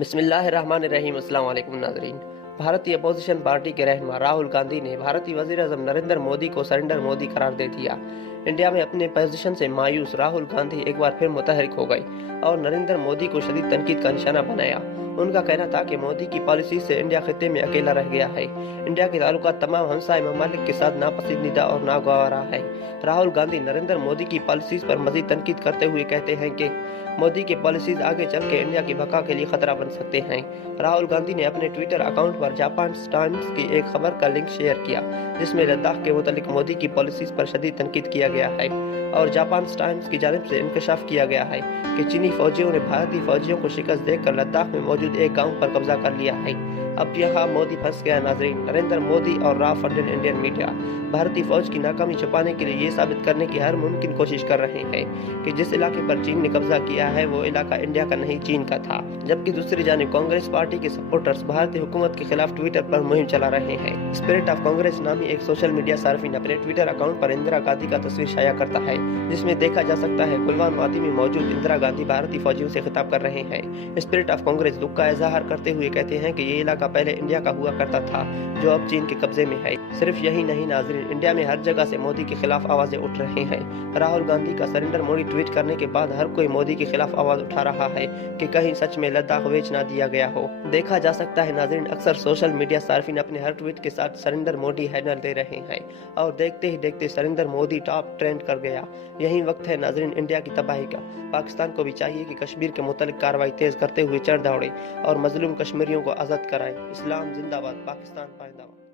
बिस्मिल्लाहिर्रहमानिर्रहीम। अस्सलाम वालेकुम नाज़रीन। भारतीय अपोजिशन पार्टी के रहनुमा राहुल गांधी ने भारतीय वज़ीर-ए-आज़म नरेंद्र मोदी को सरेंडर मोदी करार दे दिया। इंडिया में अपने पोजीशन से मायूस राहुल गांधी एक बार फिर मुतहरिक हो गए और नरेंद्र मोदी को शदीद तनकीद का निशाना बनाया। उनका कहना था कि मोदी की पॉलिसी से इंडिया खित्ते में अकेला रह गया है। इंडिया के ताल्लुकात तमाम हमसाय ममालिक के साथ नापसंदीदा और नागवारा है। राहुल गांधी नरेंद्र मोदी की पॉलिसीज पर मजीद तनकीद करते हुए कहते हैं कि मोदी के पॉलिसीज आगे चल के इंडिया की बका के लिए खतरा बन सकते हैं। राहुल गांधी ने अपने ट्विटर अकाउंट पर जापान टाइम्स की एक खबर का लिंक शेयर किया जिसमें लद्दाख के मुतालिक मोदी की पॉलिसीज पर शदीद तनकीद किया गया है और जापान टाइम्स की जानिब से इंकशाफ किया गया है कि चीनी फौजियों ने भारतीय फौजियों को शिकस्त देकर लद्दाख में मौजूद एक गाँव पर कब्जा कर लिया है। अब यहाँ मोदी फंस गया। नाजरीन, नरेंद्र मोदी और रॉ फंडेड इंडियन मीडिया भारतीय फौज की नाकामी छुपाने के लिए ये साबित करने की हर मुमकिन कोशिश कर रहे हैं कि जिस इलाके पर चीन ने कब्जा किया है वो इलाका इंडिया का नहीं चीन का था। जबकि दूसरी जानिब कांग्रेस पार्टी के सपोर्टर्स भारतीय हुकूमत के खिलाफ ट्विटर पर मुहिम चला रहे हैं। स्पिरिट ऑफ कांग्रेस नामी एक सोशल मीडिया सार्फिन अपने ट्विटर अकाउंट पर इंदिरा गांधी का तस्वीर शाया करता है जिसमें देखा जा सकता है कुलवान वादी में मौजूद इंदिरा गांधी भारतीय फौजियों से खिताब कर रहे हैं। स्पिरिट ऑफ कांग्रेस दुख का इजहार करते हुए कहते हैं कि ये इलाका पहले इंडिया का हुआ करता था जो अब चीन के कब्जे में है। सिर्फ यही नहीं नाजरीन, इंडिया में हर जगह से मोदी के खिलाफ आवाजें उठ रही हैं। राहुल गांधी का सरेंडर मोदी ट्वीट करने के बाद हर कोई मोदी के खिलाफ आवाज उठा रहा है कि कहीं सच में लद्दाख बेच ना दिया गया हो। देखा जा सकता है नाजरीन, अक्सर सोशल मीडिया सार्फिन अपने हर ट्वीट के साथ सरेंडर मोदी हैंडल दे रहे हैं और देखते ही देखते सरेंडर मोदी टॉप ट्रेंड कर गया। यही वक्त है नाजरीन इंडिया की तबाही का। पाकिस्तान को भी चाहिए कि कश्मीर के मुतालिक कार्रवाई तेज करते हुए चढ़ दौड़े और मजलूम कश्मीरियों को आजाद कराए। इस्लाम जिंदाबाद, पाकिस्तान पाइंदाबाद।